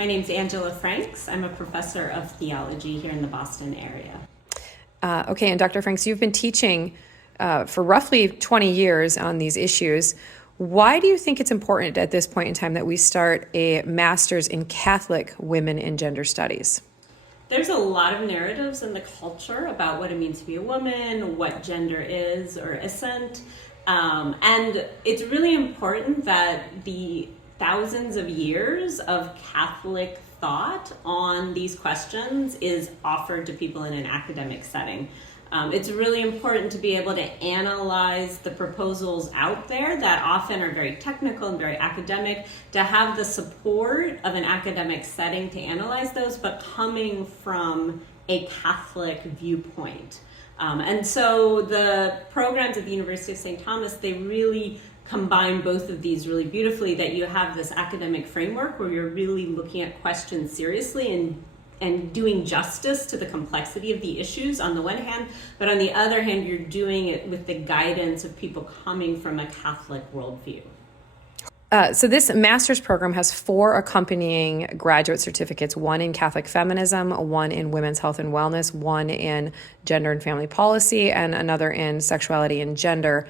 My name's Angela Franks. I'm a professor of theology here in the Boston area. Okay, and Dr. Franks, you've been teaching for roughly 20 years on these issues. Why do you think it's important at this point in time that we start a master's in Catholic women and gender studies? There's a lot of narratives in the culture about what it means to be a woman, what gender is or isn't. And it's really important that the thousands of years of Catholic thought on these questions is offered to people in an academic setting. It's really important to be able to analyze the proposals out there that often are very technical and very academic, to have the support of an academic setting to analyze those, but coming from a Catholic viewpoint. And so the programs at the University of St. Thomas, they really combine both of these really beautifully, that you have this academic framework where you're really looking at questions seriously and doing justice to the complexity of the issues on the one hand, but on the other hand, you're doing it with the guidance of people coming from a Catholic worldview. So this master's program has 4 accompanying graduate certificates, one in Catholic feminism, one in women's health and wellness, one in gender and family policy, and another in sexuality and gender.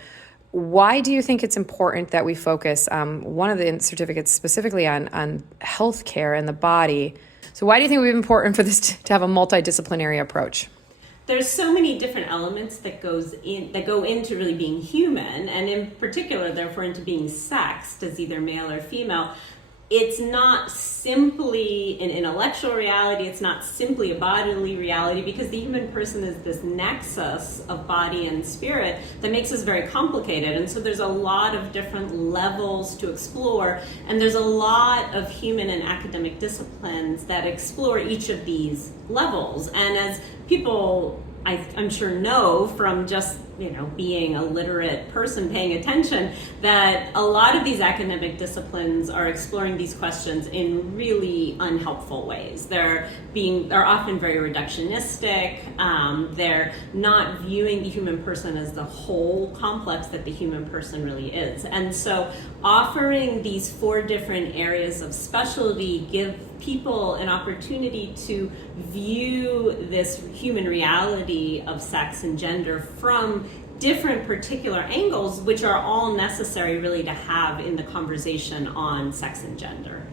Why do you think it's important that we focus one of the certificates specifically on healthcare and the body? So why do you think it would be important for this to have a multidisciplinary approach? There's so many different elements that go into really being human, and in particular, therefore, into being sexed as either male or female. It's not simply an intellectual reality, it's not simply a bodily reality, because the human person is this nexus of body and spirit that makes us very complicated. And so there's a lot of different levels to explore, and there's a lot of human and academic disciplines that explore each of these levels. And as people, I'm sure, know from just being a literate person paying attention, that a lot of these academic disciplines are exploring these questions in really unhelpful ways. They're often very reductionistic. They're not viewing the human person as the whole complex that the human person really is. And so offering these 4 different areas of specialty give people an opportunity to view this human reality of sex and gender from different particular angles, which are all necessary really to have in the conversation on sex and gender.